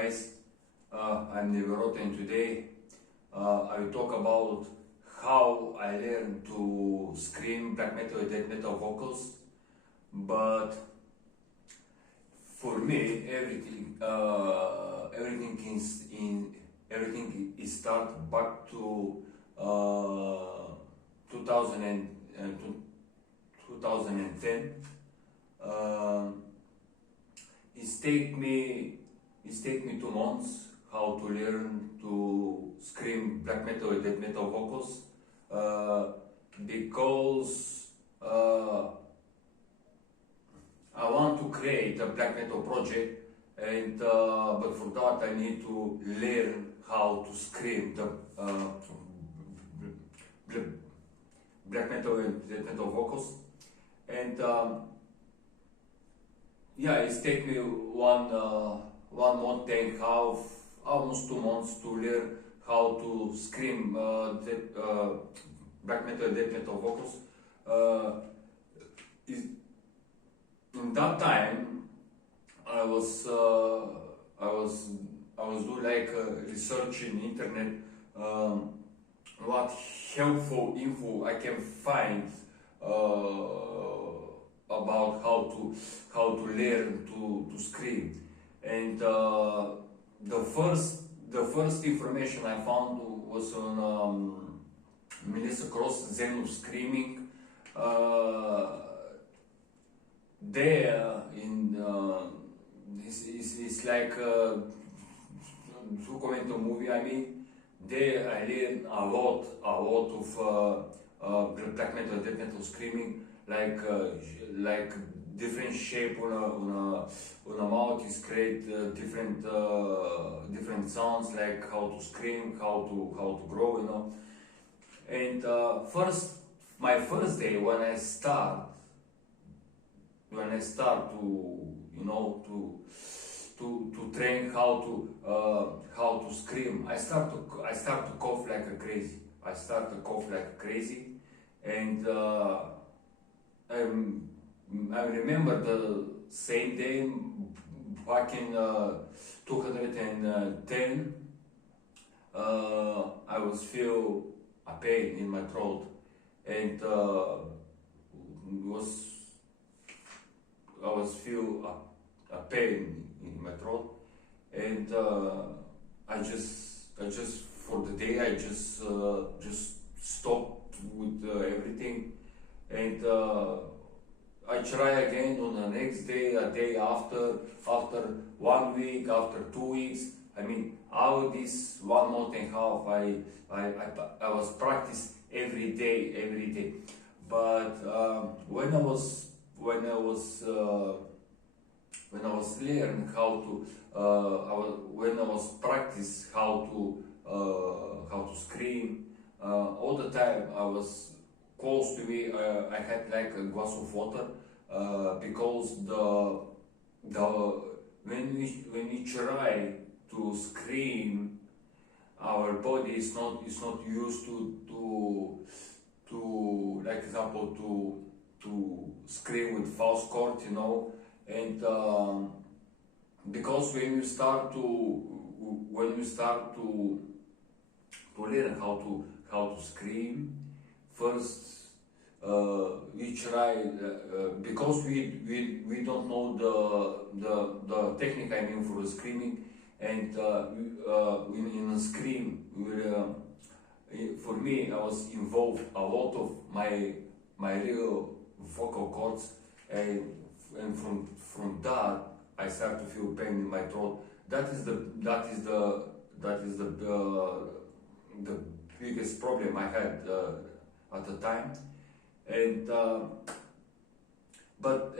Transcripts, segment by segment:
guys, I'm Neverot, and today I will talk about how I learned to scream black metal and death metal vocals. But for me, everything is start back to 2000 2010. It's take me 2 months how to learn to scream black metal and death metal vocals, because I want to create a black metal project, and but for that I need to learn how to scream the black metal and death metal vocals. And yeah, it's take me 1 month and half, almost 2 months to learn how to scream black metal and death metal vocals. In that time, I was doing like research in internet, what helpful info I can find about how to learn to scream. And the first information I found was on Melissa Cross Zen of Screaming. There in it's like documentary movie. I mean, there I learned a lot of black metal and death metal screaming, like different shape on a mouth is create different sounds, like how to scream, how to grow, you know. And my first day when I start to, you know, to train how to scream, I start to cough like crazy. And I remember the same day back in 2010, I was feel a pain in my throat, and I was feel a pain in my throat, and I just for the day I just stopped with everything, and I try again on the next day, a day after 1 week, after 2 weeks. I mean, out this 1 month and a half, I was practice every day. But when I was learning how to when I was practice how to scream, all the time I was close to me. I had like a glass of water, because when we try to scream, our body is not used to like example to scream with false chord, you know. And because when you start to learn how to scream, first we try, because we don't know the technique, I mean, for screaming. And in a scream, for me, I was involved a lot of my real vocal cords, and from that I start to feel pain in my throat. That is the biggest problem I had at the time. And but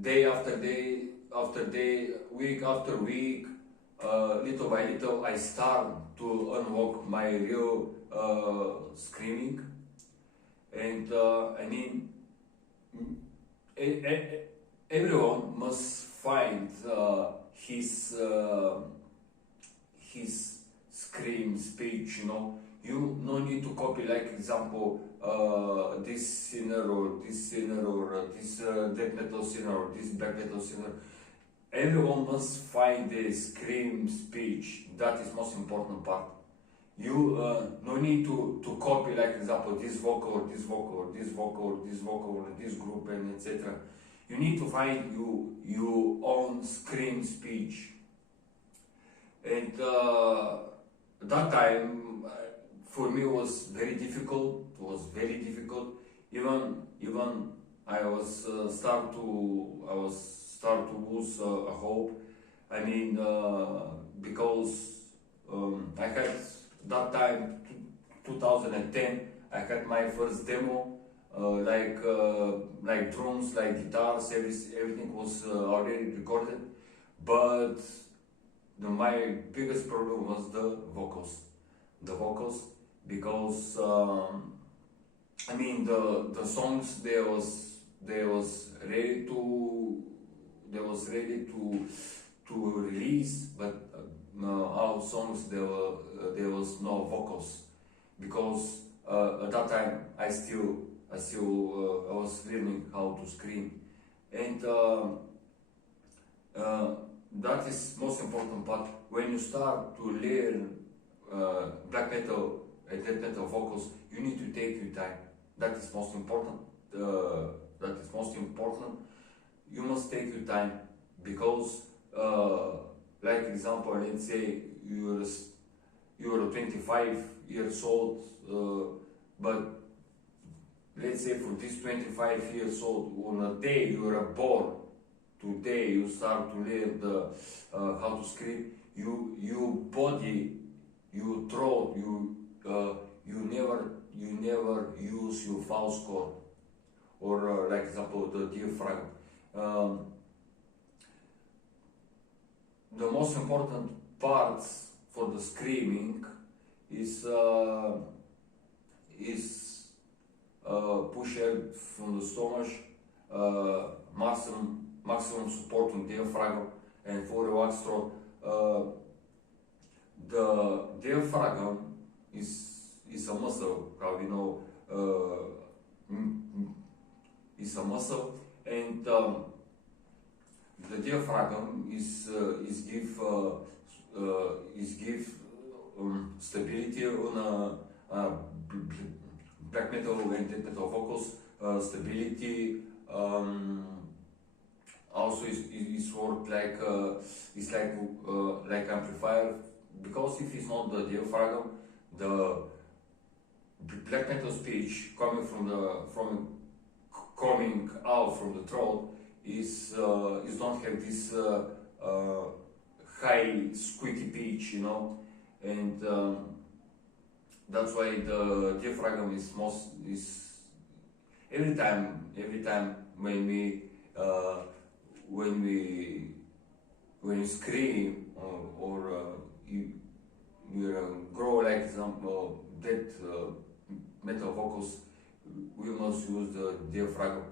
day after day, week after week, little by little, I start to unlock my real screaming. And I mean, everyone must find his scream speech, you know. You no need to copy, like example, this singer or this death metal singer or this black metal singer. everyone must find the scream speech. That is most important part. You no need to copy, like example, this vocal, this vocal, this vocal, this vocal, this group, and etc. You need to find your own scream speech. And that time for me was very difficult. Was very difficult. Even I was start to lose a hope. I mean, because I had that time, 2010, I had my first demo, like drums, like guitars, everything was already recorded, but my biggest problem was the vocals, because I mean the songs they was ready to release, but our songs there was no vocals, because at that time I was learning how to scream, and that is most important part. When you start to learn black metal and death metal vocals, you need to take your time. That is most important. You must take your time, because like example, let's say you're 25 years old, but let's say for this 25 years old, on a day you are born, today you start to learn how to scream. Your body, your throat, you never use your false chord, or like example the diaphragm. The most important parts for the screaming is push air from the stomach, maximum support on diaphragm, and for relaxed throat. The diaphragm is a muscle, how you know, is a muscle, and the diaphragm is give stability on black metal and death metal vocals. Stability also is work like it's like amplifier, because if it's not the diaphragm, the black metal speech coming out from the throat is don't have this high squeaky pitch, you know, and that's why the diaphragm is every time when you scream, or you grow like some dead metal vocals, we must use the diaphragm.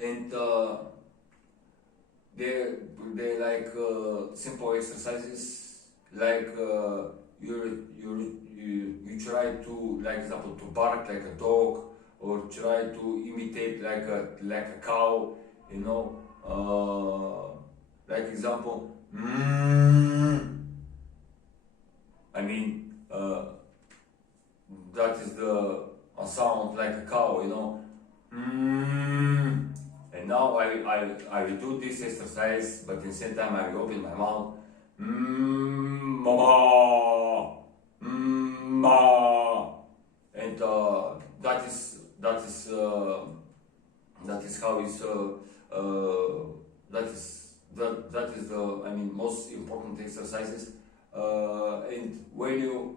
And they like simple exercises, like you try to, like example, to bark like a dog, or try to imitate like a cow, you know, like example, I mean, that is a sound like a cow, you know. And now I will do this exercise, but in the same time I will open my mouth. Mama, ma, and that is how it's that is the, I mean, most important exercises. And when you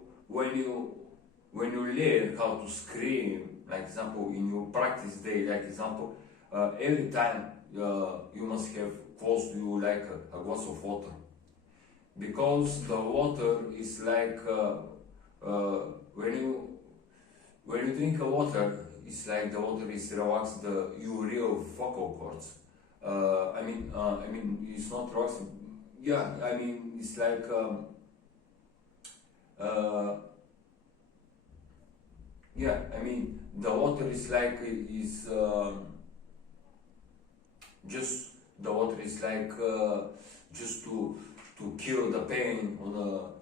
learn how to scream, like example in your practice day, like example, every time you must have close to you like a glass of water, because the water is like when you drink a water, it's like the water is relax your real vocal cords. I mean it's not relaxing. Yeah, I mean it's like yeah, I mean the water is like just the water is like just to kill the pain on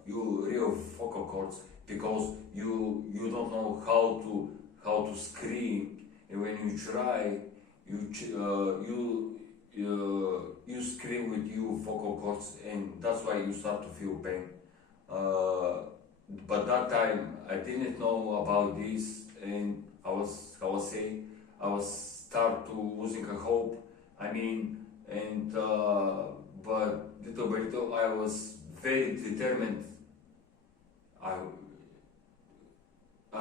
your real vocal cords, because you don't know how to scream, and when you try, you scream with your vocal cords, and that's why you start to feel pain. But that time I didn't know about this, and I was start to losing a hope. I mean, and but little by little I was very determined. I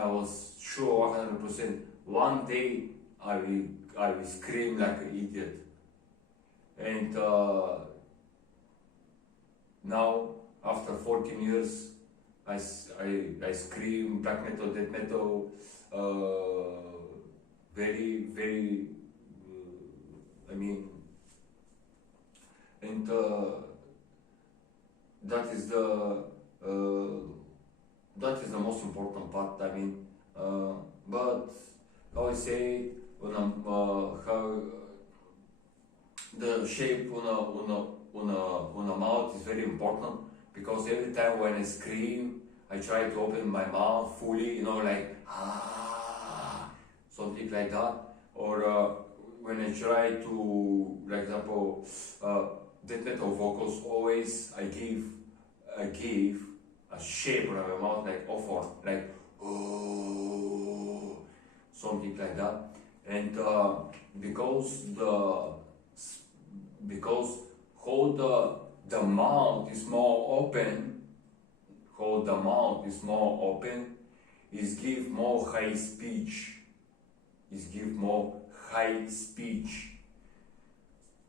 was sure 100% one day I will scream like an idiot. And now after 14 years I scream black metal, death metal, very I mean, and that is the most important part. I mean, but how I say, when how the shape on a mouth is very important, because every time when I scream, I try to open my mouth fully, you know, like something like that, or when I try to, like example, death metal vocals, always I give a shape on my mouth, like offer, like oh, something like that, and because how the mouth is more open, is give more high speech,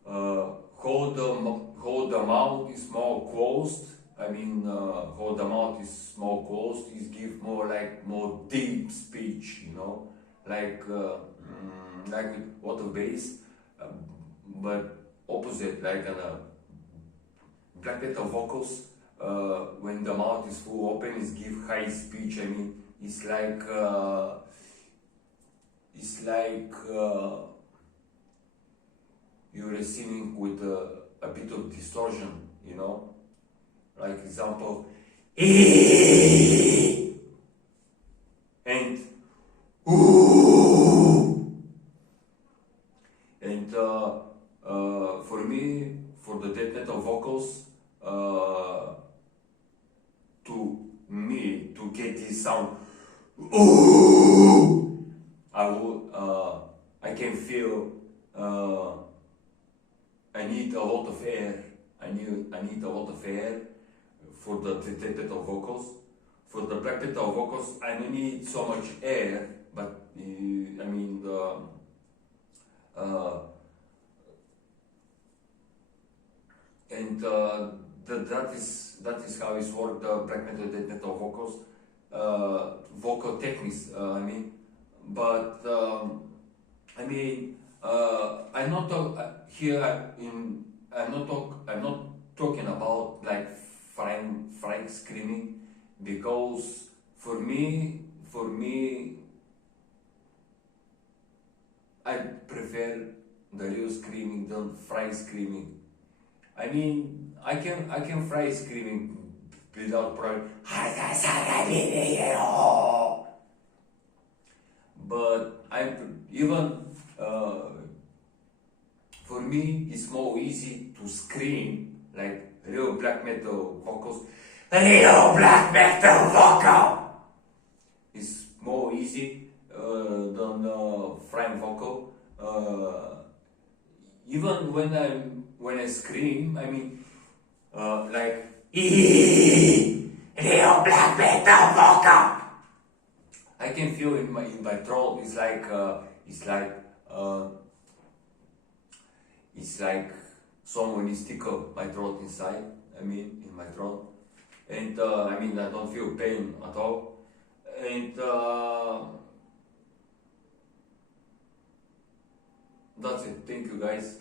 how the mouth is more closed, I mean, how the mouth is more closed is give more deep speech, you know, like with water bass, but opposite, like black metal vocals, when the mouth is full open, is give high speech. I mean, it's like you're receiving with a bit of distortion, you know, like example, and and for me, for the death metal vocals, to get this sound, I can feel I need a lot of air. I need a lot of air for the death metal vocals. For the black metal vocals, I don't need so much air, but I mean and that is how it's worked, the black metal, death metal vocals, vocal techniques. I mean, but I mean, I'm not talking about like frank screaming, because for me, I prefer the real screaming than frank screaming. I mean, I can fry screaming without problem, but for me it's more easy to scream like real black metal vocals. Real black metal vocal is more easy than frank vocal. Even when I scream, I mean, like real black metal vocal, I can feel in my throat. It's like someone is tickle my throat inside. I mean, in my throat, and I mean, I don't feel pain at all, and that's it. Thank you, guys.